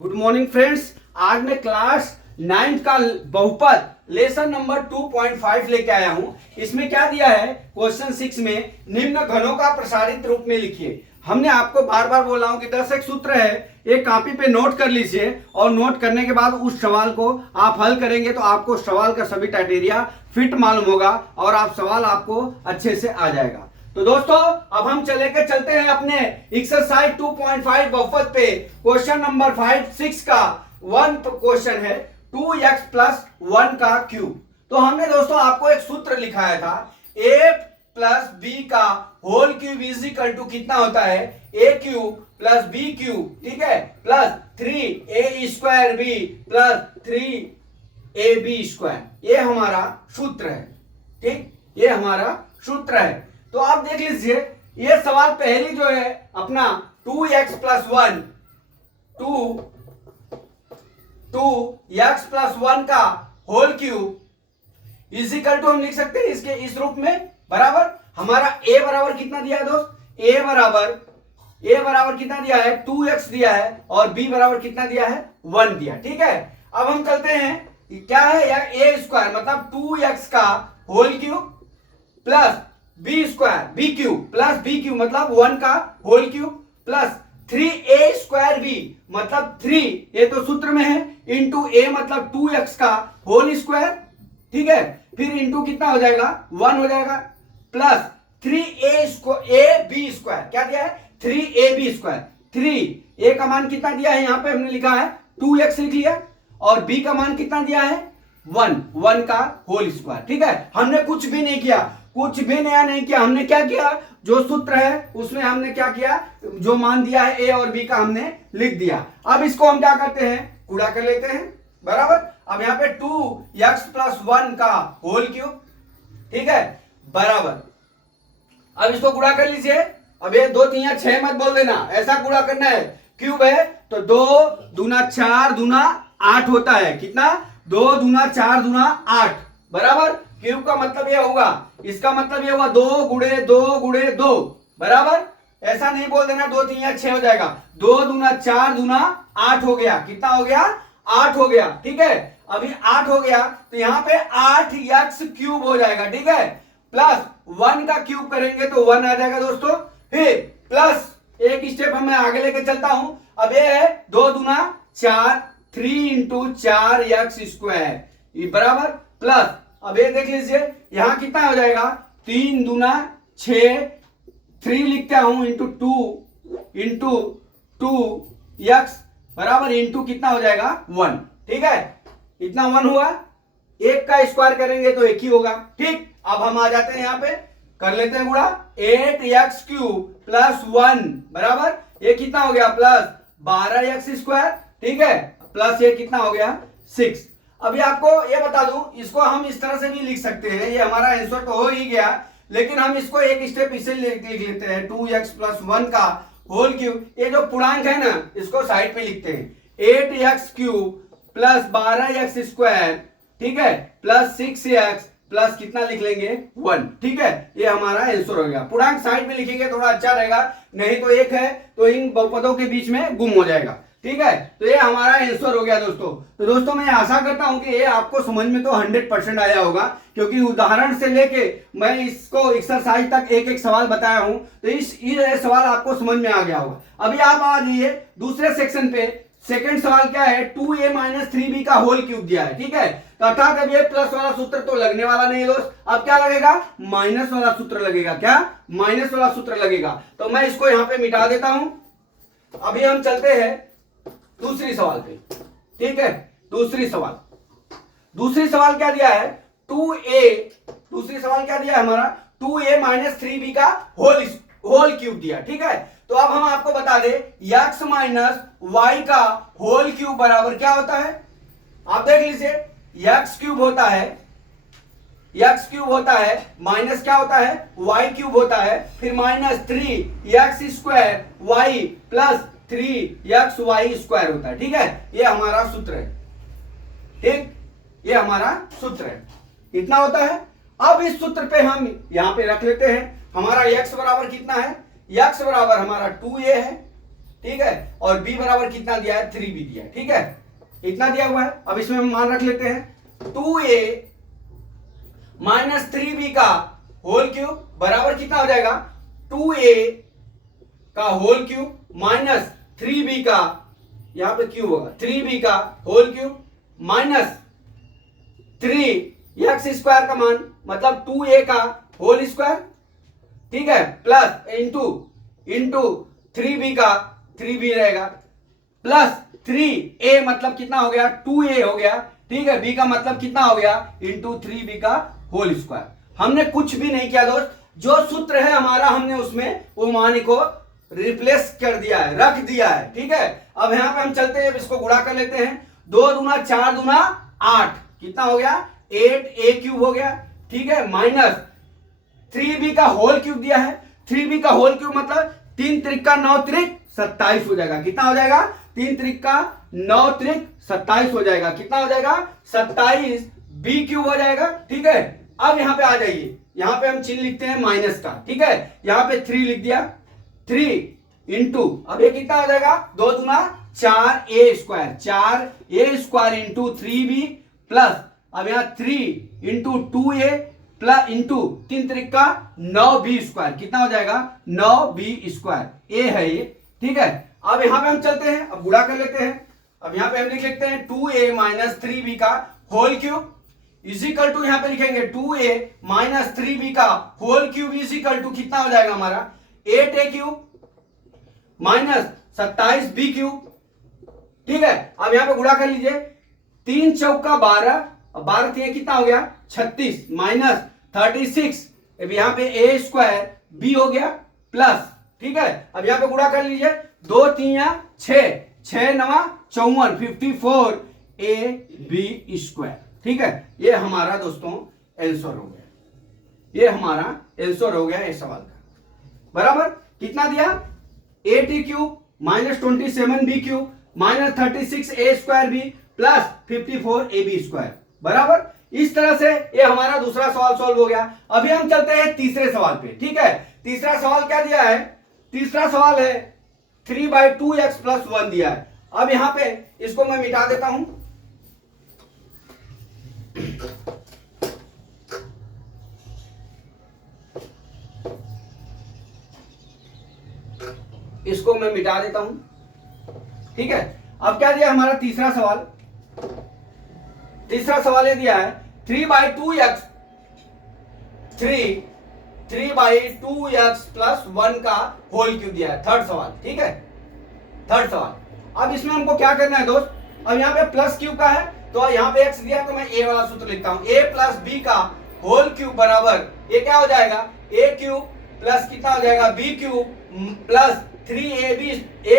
Good morning friends. आज मैं class 9 का बहुपद लेसन नंबर 2.5 लेके आया हूं। इसमें क्या दिया है, क्वेश्चन 6 में निम्न घनों का प्रसारित रूप में लिखिए। हमने आपको बार बार बोला हूं कि 10 एक सूत्र है, एक कॉपी पे नोट कर लीजिए और नोट करने के बाद उस सवाल को आप हल करेंगे तो आपको सवाल का सभी क्राइटेरिया फिट मालूम होगा और आप सवाल आपको अच्छे से आ जाएगा। तो दोस्तों अब हम चलते हैं अपने एक्सरसाइज 2.5 बहुपद पे। क्वेश्चन नंबर 6 का 1 क्वेश्चन है 2x प्लस 1 का क्यूब। तो हमने दोस्तों आपको एक सूत्र लिखाया था, a प्लस बी का whole cube is equal to कितना होता है, a cube plus B cube, ठीक है, plus 3a square B plus 3ab square. ये हमारा सूत्र है, ठीक, ये हमारा सूत्र है। तो आप देख लीजिए ये सवाल पहली जो है अपना 2x प्लस 1 2x प्लस 1 का whole cube is equal to हम लिख सकते हैं इसके इस रूप में, बराबर हमारा a बराबर कितना दिया है दोस्त, a बराबर कितना दिया है 2x दिया है और b बराबर कितना दिया है 1 दिया, ठीक है। अब हम चलते हैं क्या है यार, a स्क्वायर मतलब 2x का whole cube plus B square B cube plus B cube मतलब 1 का whole cube plus 3a square B मतलब 3, ये तो सूत्र में है, इंटू a मतलब 2x का होल स्क्वायर, ठीक है, फिर इंटू कितना हो जाएगा 1 हो जाएगा, प्लस 3a बी स्क्वायर, क्या दिया है 3ab स्क्वायर, 3a का मान कितना दिया है यहां पे हमने लिखा है 2x लिख लिया और b का मान कितना दिया है 1 का होल स्क्वायर, ठीक है। हमने कुछ भी नहीं किया, कुछ भी नया नहीं किया, हमने क्या किया, जो सूत्र है उसमें हमने क्या किया, जो मान दिया है a और b का हमने लिख दिया। अब इसको हम क्या करते हैं, गुणा कर लेते हैं, बराबर। अब यहाँ पे 2x प्लस 1 का होल क्यूब, ठीक है, बराबर। अब इसको गुणा कर लीजिए। अब ये 2 3 6 मत बोल देना, ऐसा गुणा करना है, क्यूब है तो 2 दूना 4 दूना 8 होता है, कितना 2 दूना 4 दूना 8, बराबर। क्यूब का मतलब ये होगा, इसका मतलब ये हुआ 2 गुणे 2 गुणे 2, बराबर। ऐसा नहीं बोल देना 2 3 6 हो जाएगा, 2 दूना 4 दूना 8 हो गया, कितना हो गया 8 हो गया, ठीक है। अभी 8 हो गया तो यहाँ पे 8x क्यूब हो जाएगा, ठीक है, प्लस 1 का क्यूब करेंगे तो 1 आ जाएगा दोस्तों। फिर प्लस एक स्टेप मैं आगे लेके चलता हूं। अब ये है 2 दूना 4 3 इंटू 4x स्क्वायर बराबर, प्लस अब ये देख लीजिए यहां कितना हो जाएगा 3 दूना 6, 3 लिखता हूं इंटू 2x बराबर इंटू कितना हो जाएगा 1, ठीक है, इतना 1 हुआ। एक का स्क्वायर करेंगे तो एक ही होगा, ठीक। अब हम आ जाते हैं यहां पे, कर लेते हैं गुणा, 8x क्यूब प्लस 1 बराबर ये कितना हो गया प्लस 12x स्क्वायर, ठीक है, प्लस ये कितना हो गया 6। अभी आपको ये बता दूं, इसको हम इस तरह से भी लिख सकते हैं, ये हमारा आंसर तो हो ही गया, लेकिन हम इसको एक स्टेप इसे लिख लेते हैं 2x प्लस 1 का होल क्यूब। ये जो पूर्णांक है ना इसको साइड पे लिखते हैं, 8x cube plus 12x square, ठीक है, प्लस 6x प्लस कितना लिख लेंगे 1, ठीक है, ये हमारा आंसर हो गया। पूर्णांक साइड में लिखेंगे थोड़ा अच्छा रहेगा, नहीं तो एक है तो इन बहुपदों के बीच में गुम हो जाएगा, ठीक है। तो ये हमारा आंसर हो गया दोस्तों। तो दोस्तों मैं आशा करता हूं कि ये आपको समझ में तो 100% आया होगा, क्योंकि उदाहरण से लेके मैं इसको एक्सरसाइज तक एक एक सवाल बताया हूं, तो ये सवाल आपको समझ में आ गया होगा। अभी आप आ जाइए दूसरे सेक्शन पे। सेकंड सवाल क्या है, 2a माइनस 3b का होल क्यूब दिया है, ठीक है, तो अर्थात अब ये प्लस वाला सूत्र तो लगने वाला नहीं है दोस्त, अब क्या लगेगा माइनस वाला सूत्र लगेगा, क्या माइनस वाला सूत्र लगेगा। तो मैं इसको यहां पे मिटा देता हूं। अभी हम चलते हैं दूसरी सवाल पे, ठीक है। दूसरी सवाल क्या दिया है, 2a, दूसरी सवाल क्या दिया है हमारा 2a माइनस 3b का होल क्यूब दिया, ठीक है। तो अब हम आपको बता दें x माइनस वाई का होल क्यूब बराबर क्या होता है, आप देख लीजिए x क्यूब होता है माइनस क्या होता है y क्यूब होता है, फिर minus 3x square y plus 3xy square होता है, ठीक है, ये हमारा सूत्र है, ठीक, ये हमारा सूत्र है, इतना होता है। अब इस सूत्र पे हम यहां पे रख लेते हैं, हमारा x बराबर कितना है, x बराबर हमारा 2a है, ठीक है, और b बराबर कितना दिया है 3b दिया है, ठीक है, इतना दिया हुआ है। अब इसमें हम मान रख लेते हैं 2a माइनस 3b का होल क्यूब बराबर कितना हो जाएगा 2a का होल क्यूब माइनस 3b का, यहां पे क्यूब होगा 3b का whole cube minus 3x square का मान मतलब 2a का होल स्क्वायर, ठीक है, प्लस इंटू 3b का 3b रहेगा प्लस 3a मतलब कितना हो गया 2a हो गया, ठीक है, b का मतलब कितना हो गया इंटू 3b का होल स्क्वायर। हमने कुछ भी नहीं किया दोस्त, जो सूत्र है हमारा हमने उसमें वो मान को रिप्लेस कर दिया है, रख दिया है, ठीक है। अब यहां पे हम चलते हैं, इसको गुणा कर लेते हैं, 2 दूना 4 दूना 8, कितना हो गया 8a क्यूब हो गया, ठीक है, माइनस 3b का होल क्यूब दिया है, 3b का होल क्यूब मतलब 3 त्रिक 9 त्रिक 27 हो जाएगा, कितना हो जाएगा 3 त्रिक 9 त्रिक 27 हो जाएगा, कितना हो जाएगा 27 b क्यूब हो जाएगा, ठीक है। अब यहां पे आ जाइए, यहां पे हम चिन्ह लिखते हैं माइनस का, ठीक है, यहां पे 3 लिख दिया, 3 इंटू अब ये कितना हो जाएगा 2 दूना 4a square, 4a square into 3b plus अब यहां 3 इंटू 2a प्लस इंटू 3 त्रिक 9b स्क्वायर, कितना हो जाएगा 9b स्क्वायर, a है ये, ठीक है। अब यहां पे हम चलते हैं, अब गुणा कर लेते हैं, अब यहां पे हम लिख लेते हैं 2a माइनस 3b का होल क्यूब इजिकल टू, यहां पे लिखेंगे 2a माइनस 3b का होल क्यूब इजिकल टू कितना हो जाएगा हमारा 8a cube minus 27b cube, ठीक है। अब यहां पे गुणा कर लीजिए, 3 चौका 12, 12 3 कितना हो गया 36 माइनस 36, अब यहां पे a स्क्वायर b हो गया प्लस, ठीक है। अब यहां पे गुणा कर लीजिए, 2 3 6, 6 9 54 54 ab स्क्वायर, ठीक है। ये हमारा दोस्तों आंसर हो गया, ये हमारा आंसर हो गया इस सवाल का, बराबर कितना दिया 8a cube minus 27b cube minus 36a square b plus 54ab square, बराबर। इस तरह से ये हमारा दूसरा सवाल सॉल्व हो गया। अभी हम चलते हैं तीसरे सवाल पे, ठीक है। तीसरा सवाल क्या दिया है, तीसरा सवाल है 3/2x + 1 दिया है। अब यहां पे इसको मैं मिटा देता हूं, इसको मैं मिटा देता हूं, ठीक है। अब क्या दिया हमारा तीसरा सवाल, तीसरा सवाल ये दिया है 3/2x 3/2x + 1 का होल क्यूब दिया है, थर्ड सवाल, ठीक है, थर्ड सवाल। अब इसमें हमको क्या करना है दोस्त, अब यहां पे प्लस क्यूब का है तो यहां पे x दिया तो मैं a वाला सूत्र लिखता हूं, a + b का होल क्यूब बराबर ये क्या हो जाएगा a क्यूब प्लस कितना हो जाएगा b cube plus 3ab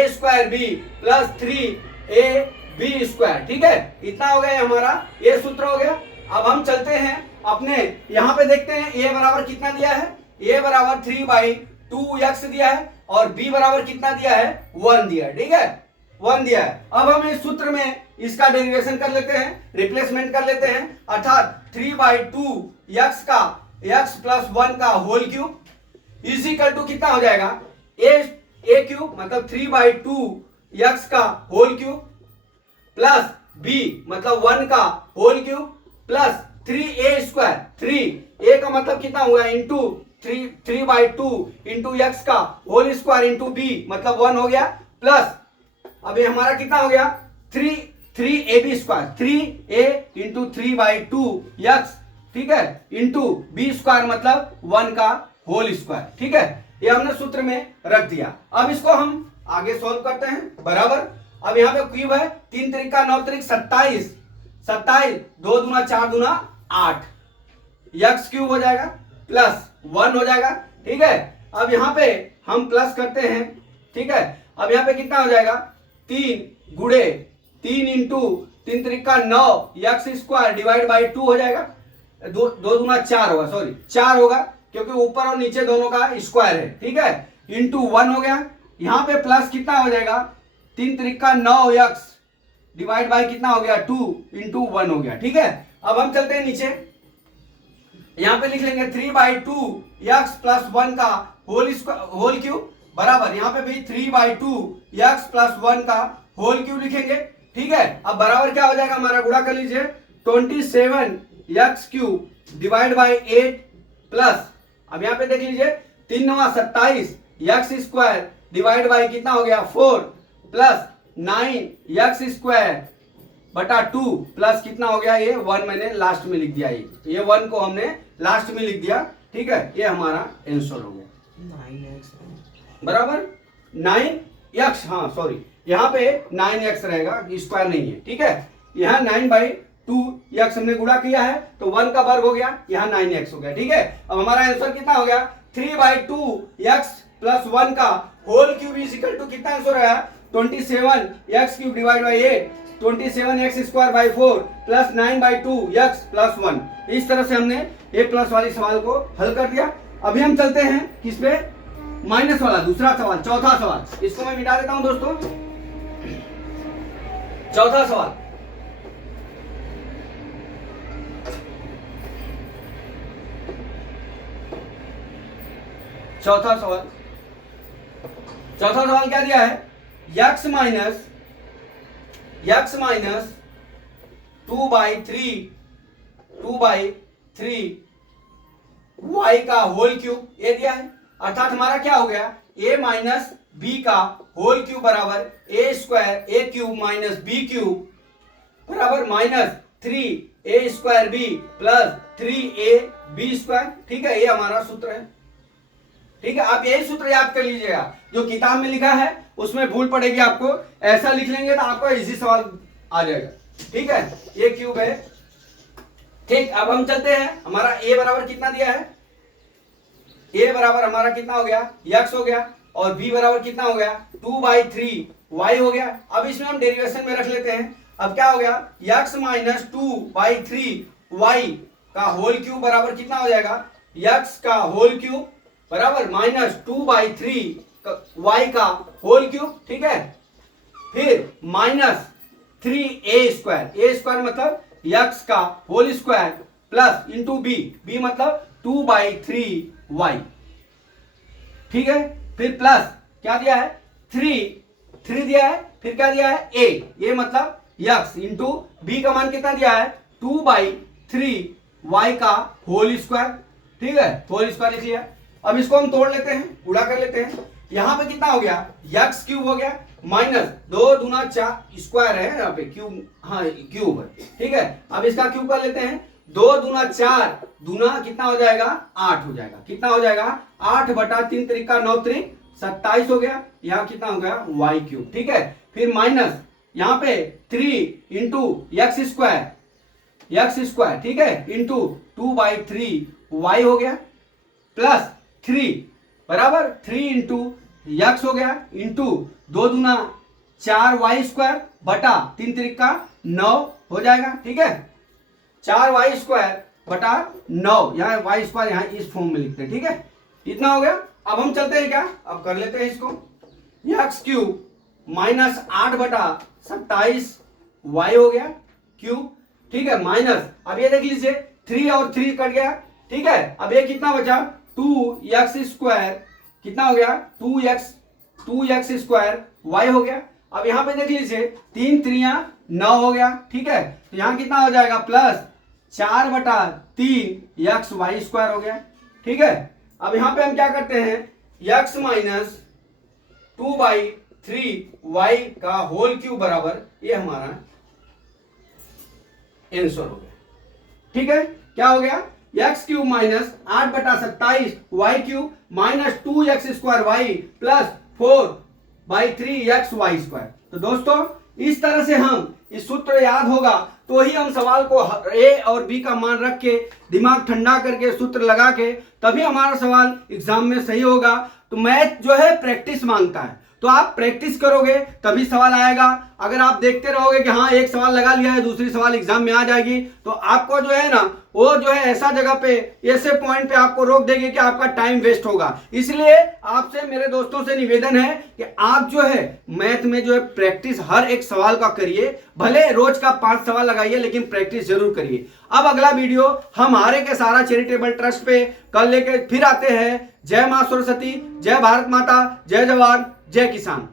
square b plus 3ab square, ठीक है, इतना हो गया हमारा ये सूत्र हो गया। अब हम चलते हैं अपने यहां पे देखते हैं a बराबर कितना दिया है, a बराबर 3/2x दिया है और b बराबर कितना दिया है 1 दिया है, ठीक है, 1 दिया है। अब हम इस सूत्र में इसका डेरिवेशन कर लेते हैं, रिप्लेसमेंट कर लेते हैं, अर्थात 3/2x का x + 1 का होल क्यूब इजिकल टू कितना हो जाएगा a क्यूब मतलब 3/2x का होल क्यूब प्लस b मतलब 1 का whole cube plus 3a square, 3a का मतलब कितना हुआ इंटू 3/2 इंटू x का होल स्क्वायर इंटू b मतलब 1 हो गया प्लस अब ये हमारा कितना हो गया 3ab square, 3a into 3/2x, ठीक है, इंटू b स्क्वायर मतलब 1 का होल स्क्वायर, ठीक है, ये हमने सूत्र में रख दिया। अब इसको हम आगे सॉल्व करते हैं, बराबर। अब यहाँ पे क्यूब है 3 त्रिक 9 त्रिक 27, 2 दूना 4 दूना 8, x क्यूब हो जाएगा प्लस 1 हो जाएगा, ठीक है। अब यहाँ पे हम प्लस करते हैं, ठीक है। अब यहाँ पे कितना हो जाएगा 3 गुणे 3 इंटू 3 त्रिक 9 x स्क्वायर डिवाइड बाई 2 हो जाएगा, 2 दूना 4 होगा, सॉरी 4 होगा क्योंकि ऊपर और नीचे दोनों का स्क्वायर है, ठीक है, इंटू 1 हो गया। यहाँ पे प्लस कितना हो जाएगा 3 त्रिक 9x डिवाइड बाई कितना हो गया 2 इंटू 1 हो गया, ठीक है। अब हम चलते हैं नीचे, यहाँ पे लिख लेंगे 3/2x + 1 का होल क्यूब बराबर यहाँ पे भी 3/2 x प्लस 1 का होल क्यूब लिखेंगे। ठीक है, अब बराबर क्या हो जाएगा हमारा, गुणा कर लीजिए 27x cube divide by 8 plus, अब यहाँ पे देख लीजिए 3 9 27 एक्स स्क्वायर डिवाइड बाई कितना हो गया 4 प्लस 9 x स्क्वायर बटा 2 प्लस कितना हो गया, ये 1 मैंने लास्ट में लिख दिया, ये 1 को हमने लास्ट में लिख दिया। ठीक है, ये हमारा आंसर हो गया 9x बराबर 9x, हाँ सॉरी यहाँ पे 9x रहेगा, स्क्वायर नहीं है। ठीक है, यहाँ 9/2 हमने गुणा किया है तो 1 का वर्ग हो गया, यहाँ 9x हो गया। ठीक है, अब हमारा आंसर कितना हो गया 3/2 प्लस 1 का whole cube is equal to कितना आंसर आया 27x cube divide by 8, 27x square by 4 plus 9/2 plus 1। इस तरह से हमने ए प्लस वाली सवाल को हल कर दिया। अभी हम चलते हैं किस पे, माइनस वाला दूसरा सवाल, चौथा सवाल। इसको मैं मिटा देता हूं दोस्तों। चौथा सवाल, चौथा सवाल क्या दिया है, x माइनस 2/3 y का होल क्यूब ये दिया है। अर्थात हमारा क्या हो गया, a माइनस बी का होल क्यूब बराबर a square a cube minus b cube बराबर minus 3a square b plus 3ab square. ठीक है, ये हमारा सूत्र है। ठीक है, आप यही सूत्र याद कर लीजिएगा, जो किताब में लिखा है उसमें भूल पड़ेगी आपको, ऐसा लिख लेंगे तो आपको इजी सवाल आ जाएगा। ठीक है, ये क्यूब है। ठीक, अब हम चलते हैं, हमारा a बराबर कितना दिया है, a बराबर हमारा कितना हो गया x हो गया, और b बराबर कितना हो गया 2/3 y हो गया। अब इसमें हम डेरिवेशन में रख लेते हैं। अब क्या हो गया, x माइनस 2/3 y का होल क्यूब बराबर कितना हो जाएगा, x का होल क्यूब बराबर माइनस 2/3 y का होल क्यूब। ठीक है, फिर माइनस 3a स्क्वायर मतलब x का whole square plus into b मतलब 2/3y। ठीक है, फिर प्लस क्या दिया है 3 दिया है, फिर क्या दिया है a मतलब x इंटू b का मान कितना दिया है 2/3y का होल स्क्वायर। ठीक है, होल स्क्वायर लिख लिया। अब इसको हम तोड़ लेते हैं, गुणा कर लेते हैं। यहां पे कितना हो गया x क्यूब हो गया माइनस 2 दूना 4 स्क्वायर है यहाँ पे क्यूब, हाँ क्यूब है। ठीक है, अब इसका क्यूब कर लेते हैं, 2 दूना 4 दूना कितना हो जाएगा 8 हो जाएगा। कितना हो जाएगा 8 बटा 3 त्रिका 9 त्रिक 27 हो गया। यहाँ कितना हो गया y क्यूब। ठीक है, फिर माइनस यहाँ पे 3 इंटू x स्क्वायर ठीक है इंटू 2/3 y हो गया प्लस 3 बराबर 3 इंटू x हो गया इंटू 2 दूना 4y स्क्वायर बटा 3 त्रिका 9 हो जाएगा। ठीक है, 4y स्क्वायर बटा 9, यहाँ y स्क्वायर यहाँ इस फॉर्म में लिखते हैं। ठीक है, इतना हो गया। अब हम चलते हैं क्या, अब कर लेते हैं इसको, x क्यूब माइनस 8 बटा 27 y हो गया क्यूब। ठीक है, माइनस अब ये देख लीजिए 3 और 3 कट गया। ठीक है, अब ये कितना बचा 2x स्क्वायर कितना हो गया 2x स्क्वायर y हो गया। अब यहाँ पे देख लीजिए 3 त्रियां 9 हो गया। ठीक है, तो यहाँ कितना हो जाएगा प्लस 4 बटा 3 x y स्क्वायर हो गया। ठीक है, अब यहाँ पे हम क्या करते हैं x माइनस 2/3 y का होल क्यूब बराबर ये हमारा आंसर हो गया। ठीक है, क्या हो गया x क्यूब माइनस 8 बटा 27 y cube minus 2x square y plus 4/3 x y square. तो दोस्तों इस तरह से हम इस सूत्र याद होगा तो ही हम सवाल को a और b का मान रख के दिमाग ठंडा करके सूत्र लगा के तभी हमारा सवाल एग्जाम में सही होगा। तो मैथ जो है प्रैक्टिस मांगता है, तो आप प्रैक्टिस करोगे तभी सवाल आएगा। अगर आप देखते रहोगे कि हाँ एक सवाल लगा लिया है दूसरी सवाल एग्जाम में आ जाएगी, तो आपको जो है ना वो जो है ऐसा जगह पे ऐसे पॉइंट पे आपको रोक देगी कि आपका टाइम वेस्ट होगा। इसलिए आपसे मेरे दोस्तों से निवेदन है कि आप जो है मैथ में जो है प्रैक्टिस हर एक सवाल का करिए, भले रोज का 5 सवाल लगाइए लेकिन प्रैक्टिस जरूर करिए। अब अगला वीडियो हम हारे के सहारा चैरिटेबल ट्रस्ट पे कल लेके फिर आते हैं। जय मां सरस्वती, जय भारत माता, जय जवान, जय किसान।